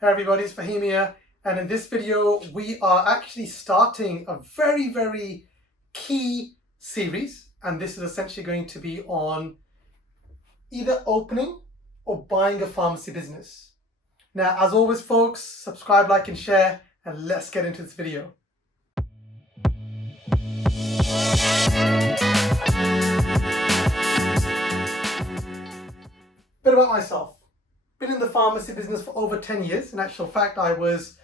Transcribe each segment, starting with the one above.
Hey everybody, it's Fahim here, and in this video we are actually starting a very key series, and this is essentially going to be on either opening or buying a pharmacy business. Now, as always folks, subscribe, like and share, and let's get into this video. Bit about myself. Been in the pharmacy business for over 10 years. In actual fact, I was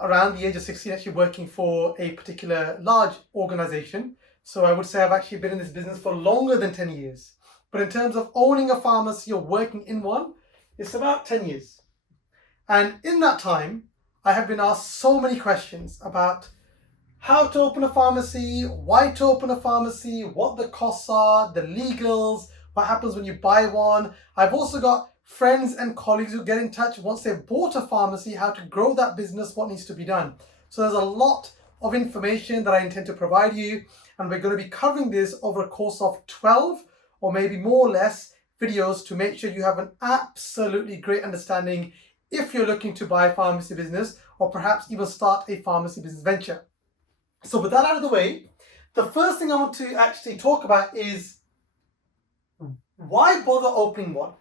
around the age of 16 actually working for a particular large organization. So I would say I've actually been in this business for longer than 10 years. But in terms of owning a pharmacy or working in one, it's about 10 years. And in that time, I have been asked so many questions about how to open a pharmacy, why to open a pharmacy, what the costs are, the legals, what happens when you buy one. I've also got friends and colleagues who get in touch once they've bought a pharmacy, how to grow that business, what needs to be done. So there's a lot of information that I intend to provide you, and we're going to be covering this over a course of 12 or maybe more or less videos to make sure you have an absolutely great understanding if you're looking to buy a pharmacy business or perhaps even start a pharmacy business venture. So with that out of the way, the first thing I want to actually talk about is why bother opening one?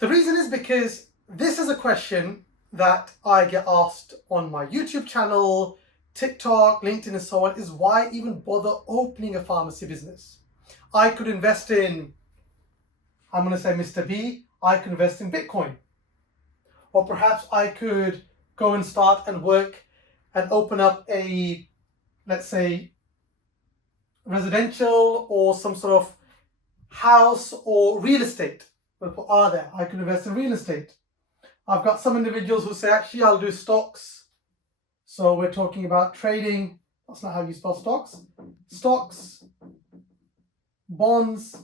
The reason is because this is a question that I get asked on my YouTube channel, TikTok, LinkedIn and so on, is why even bother opening a pharmacy business? I could invest in, I'm going to say Mr. B, I could invest in Bitcoin. Or perhaps I could go and start and work and open up a, let's say, residential or some sort of house or real estate. But what are there? I could invest in real estate. I've got some individuals who say, actually, I'll do stocks. So we're talking about trading. That's not how you spell stocks. Stocks, bonds,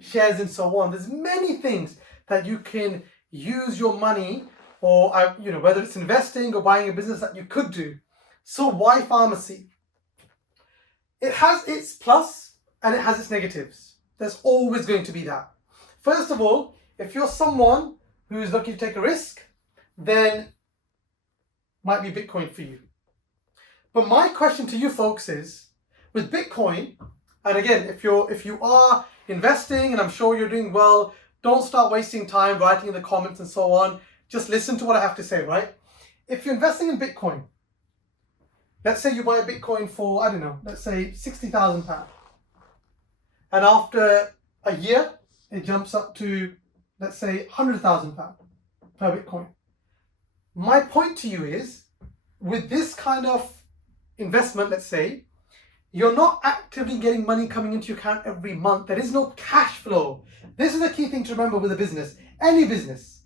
shares, and so on. There's many things that you can use your money, or whether it's investing or buying a business, that you could do. So why pharmacy? It has its plus and it has its negatives. There's always going to be that. First of all, if you're someone who's looking to take a risk, then might be Bitcoin for you. But my question to you folks is, with Bitcoin, and again, if you are investing, and I'm sure you're doing well, don't start wasting time writing in the comments and so on. Just listen to what I have to say, right? If you're investing in Bitcoin, let's say you buy a Bitcoin for, I don't know, let's say £60,000. And after a year, it jumps up to, let's say, £100,000 per Bitcoin. My point to you is, with this kind of investment, let's say, you're not actively getting money coming into your account every month. There is no cash flow. This is the key thing to remember with a business. Any business,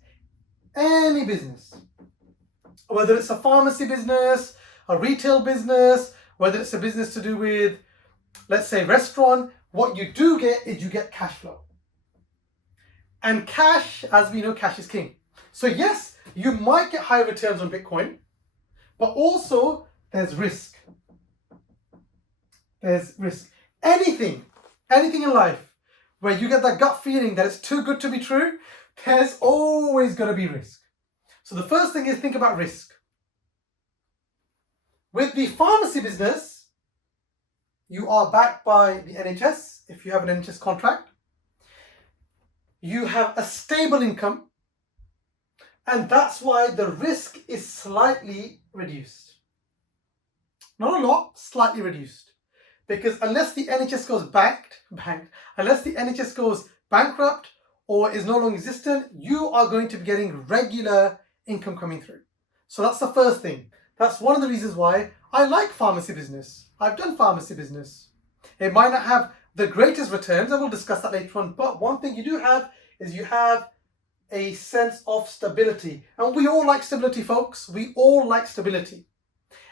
whether it's a pharmacy business, a retail business, whether it's a business to do with, let's say, restaurant, what you do get is you get cash flow. And cash, as we know, cash is king. So yes, you might get higher returns on Bitcoin, but also there's risk. There's risk. Anything in life where you get that gut feeling that it's too good to be true, there's always going to be risk. So the first thing is think about risk. With the pharmacy business, you are backed by the NHS if you have an NHS contract. You have a stable income, and that's why the risk is slightly reduced. Not a lot, slightly reduced. Because unless the NHS goes unless the NHS goes bankrupt or is no longer existent, you are going to be getting regular income coming through. So that's the first thing. That's one of the reasons why I like pharmacy business. I've done pharmacy business. It might not have the greatest returns, and we'll discuss that later on, but one thing you do have is you have a sense of stability. And we all like stability, folks. We all like stability.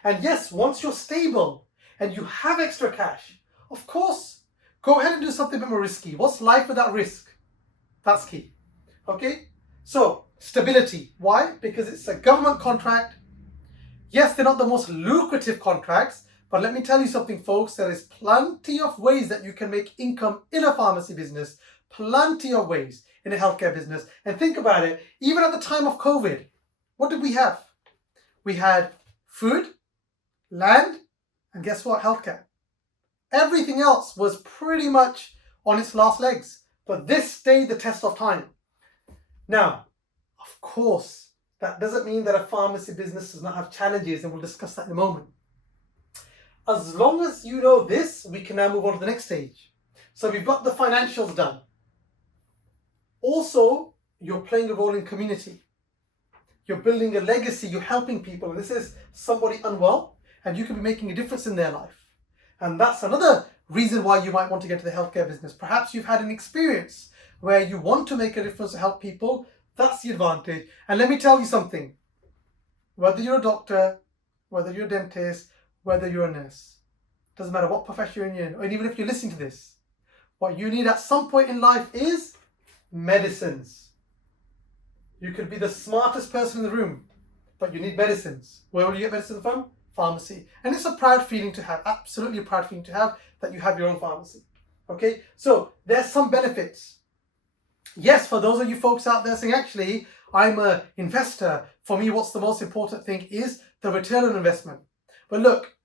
And yes, once you're stable and you have extra cash, of course, go ahead and do something a bit more risky. What's life without risk? That's key. Okay? So, stability. Why? Because it's a government contract. Yes, they're not the most lucrative contracts, but let me tell you something, folks. There is plenty of ways that you can make income in a pharmacy business. Plenty of ways in a healthcare business. And think about it, even at the time of COVID, what did we have? We had food, land, and guess what? Healthcare. Everything else was pretty much on its last legs. But this stayed the test of time. Now, of course, that doesn't mean that a pharmacy business does not have challenges, and we'll discuss that in a moment. As long as you know this, we can now move on to the next stage. So we've got the financials done. Also, you're playing a role in community. You're building a legacy, you're helping people. This is somebody unwell, and you can be making a difference in their life. And that's another reason why you might want to get into the healthcare business. Perhaps you've had an experience where you want to make a difference to help people. That's the advantage. And let me tell you something. Whether you're a doctor, whether you're a dentist, whether you're a nurse, doesn't matter what profession you're in, or even if you're listening to this, what you need at some point in life is medicines. You could be the smartest person in the room, but you need medicines. Where will you get medicine from? Pharmacy. And it's a proud feeling to have, absolutely a proud feeling to have, that you have your own pharmacy. Okay, so there's some benefits. Yes, for those of you folks out there saying, actually, I'm an investor, for me, what's the most important thing is the return on investment. But look,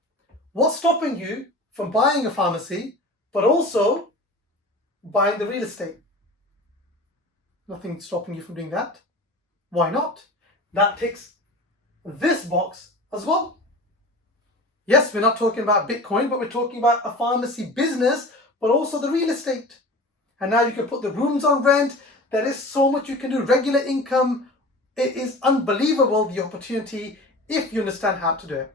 what's stopping you from buying a pharmacy, but also buying the real estate? Nothing stopping you from doing that. Why not? That ticks this box as well. Yes, we're not talking about Bitcoin, but we're talking about a pharmacy business, but also the real estate. And now you can put the rooms on rent. There is so much you can do. Regular income. It is unbelievable, the opportunity, if you understand how to do it.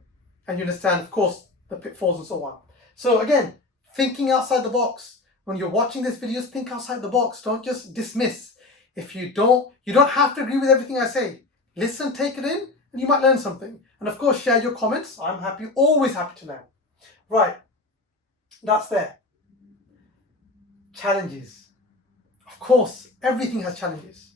And you understand, of course, the pitfalls and so on. So again, thinking outside the box. When you're watching these videos, think outside the box. Don't just dismiss. If you don't have to agree with everything I say. Listen, take it in, and you might learn something. And of course, share your comments. I'm happy, always happy to learn. Right, that's there. Challenges. Of course, everything has challenges.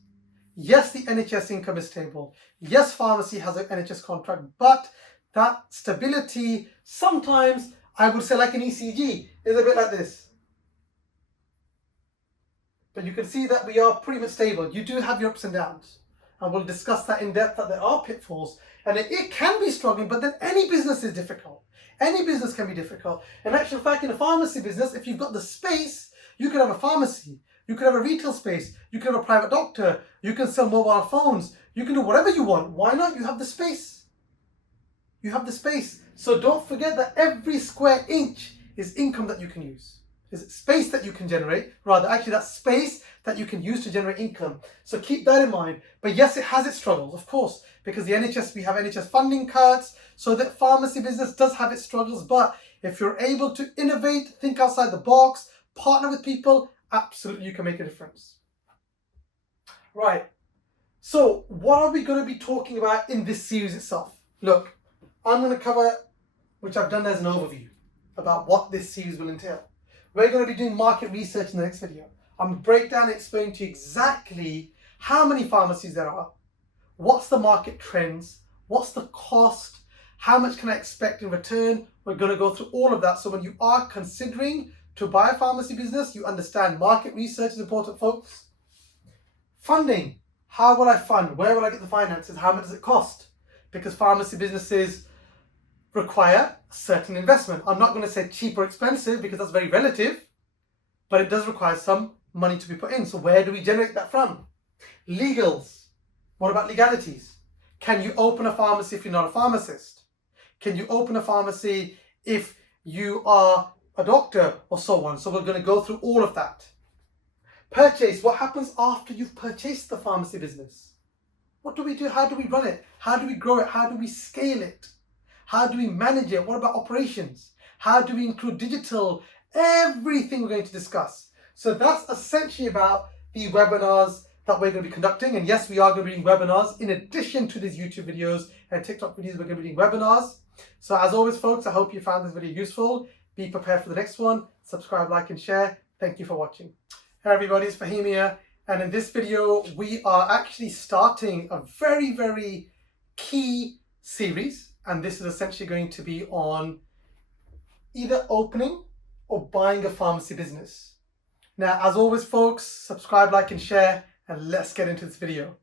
Yes, the NHS income is stable. Yes, pharmacy has an NHS contract, but that stability, sometimes, I would say like an ECG, is a bit like this. But you can see that we are pretty much stable. You do have your ups and downs. And we'll discuss that in depth, that there are pitfalls. And it can be struggling, but then any business is difficult. Any business can be difficult. In actual fact, in a pharmacy business, if you've got the space, you could have a pharmacy. You could have a retail space. You could have a private doctor. You can sell mobile phones. You can do whatever you want. Why not? You have the space. You have the space. So don't forget that every square inch is income that you can use. Is space that you can generate, rather actually that's space that you can use to generate income. So keep that in mind. But yes, it has its struggles, of course, because the NHS, we have NHS funding cuts, so that pharmacy business does have its struggles. But if you're able to innovate, think outside the box, partner with people, absolutely you can make a difference. Right, so what are we going to be talking about in this series itself? Look, I'm going to cover, which I've done as an overview, about what this series will entail. We're going to be doing market research in the next video. I'm going to break down and explain to you exactly how many pharmacies there are, what's the market trends, what's the cost, how much can I expect in return. We're going to go through all of that. So when you are considering to buy a pharmacy business, you understand market research is important, folks. Funding. How will I fund? Where will I get the finances? How much does it cost? Because pharmacy businesses require a certain investment. I'm not going to say cheap or expensive because that's very relative, but it does require some money to be put in. So where do we generate that from? Legals. What about legalities? Can you open a pharmacy if you're not a pharmacist? Can you open a pharmacy if you are a doctor or so on? So we're going to go through all of that. Purchase. What happens after you've purchased the pharmacy business? What do we do? How do we run it? How do we grow it? How do we scale it? How do we manage it? What about operations? How do we include digital? Everything we're going to discuss. So that's essentially about the webinars that we're going to be conducting. And yes, we are going to be doing webinars. In addition to these YouTube videos and TikTok videos, we're going to be doing webinars. So as always, folks, I hope you found this video useful. Be prepared for the next one. Subscribe, like, and share. Thank you for watching. Hey everybody, it's Fahim here. And in this video, we are actually starting a very, very key series. And this is essentially going to be on either opening or buying a pharmacy business. Now, as always, folks, subscribe, like, and share, and let's get into this video.